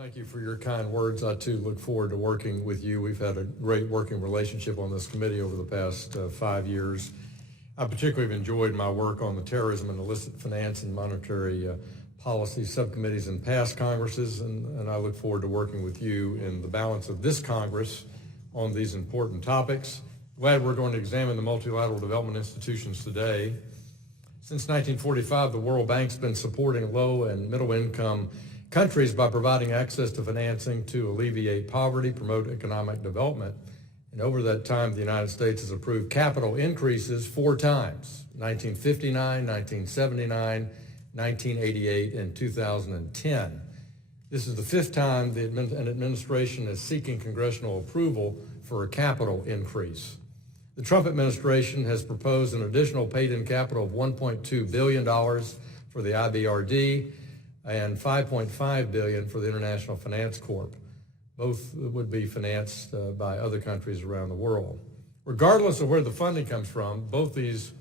Thank you for your kind words. I, too, look forward to working with you. We've had a great working relationship on this committee over the past 5 years. I particularly have enjoyed my work on the terrorism and illicit finance and monetary policy subcommittees in past Congresses, and I look forward to working with you in the balance of this Congress on these important topics. Glad we're going to examine the multilateral development institutions today. Since 1945, the World Bank's been supporting low and middle income countries by providing access to financing to alleviate poverty, promote economic development. And over that time, the United States has approved capital increases 4 times, 1959, 1979, 1988, and 2010. This is the 5th time an administration is seeking congressional approval for a capital increase. The Trump administration has proposed an additional paid-in capital of $1.2 billion for the IBRD and $5.5 billion for the International Finance Corp. Both would be financed by other countries around the world. Regardless of where the funding comes from, both these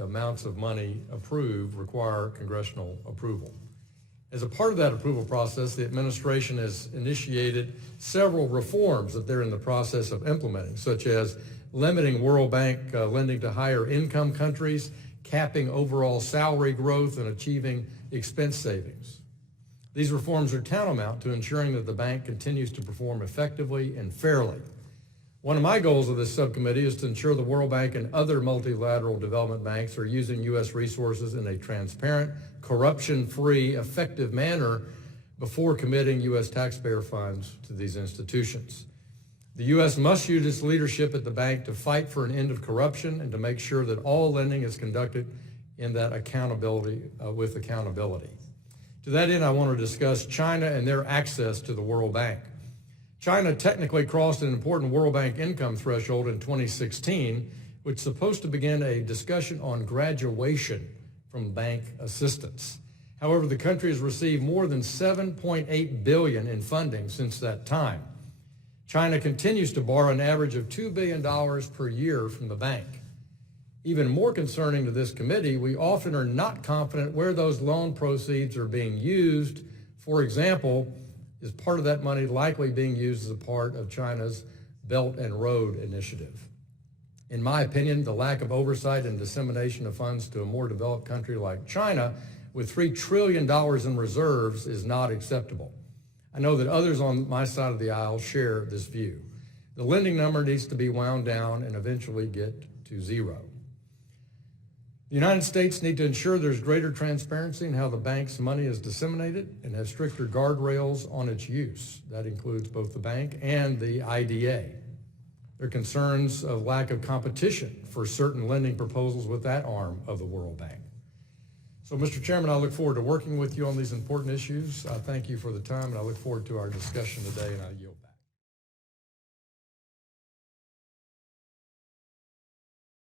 amounts of money approved require congressional approval. As a part of that approval process, the administration has initiated several reforms that they're in the process of implementing, such as limiting World Bank lending to higher income countries, capping overall salary growth, and achieving expense savings. These reforms are tantamount to ensuring that the bank continues to perform effectively and fairly. One of my goals of this subcommittee is to ensure the World Bank and other multilateral development banks are using U.S. resources in a transparent, corruption-free, effective manner before committing U.S. taxpayer funds to these institutions. The U.S. must use its leadership at the bank to fight for an end of corruption and to make sure that all lending is conducted in that with accountability. To that end, I want to discuss China and their access to the World Bank. China technically crossed an important World Bank income threshold in 2016, which is supposed to begin a discussion on graduation from bank assistance. However, the country has received more than $7.8 billion in funding since that time. China continues to borrow an average of $2 billion per year from the bank. Even more concerning to this committee, we often are not confident where those loan proceeds are being used. For example, is part of that money likely being used as a part of China's Belt and Road Initiative? In my opinion, the lack of oversight and dissemination of funds to a more developed country like China with $3 trillion in reserves is not acceptable. I know that others on my side of the aisle share this view. The lending number needs to be wound down and eventually get to zero. The United States need to ensure there's greater transparency in how the bank's money is disseminated and have stricter guardrails on its use. That includes both the bank and the IDA. There are concerns of lack of competition for certain lending proposals with that arm of the World Bank. So, Mr. Chairman, I look forward to working with you on these important issues. I thank you for the time, and I look forward to our discussion today, and I yield.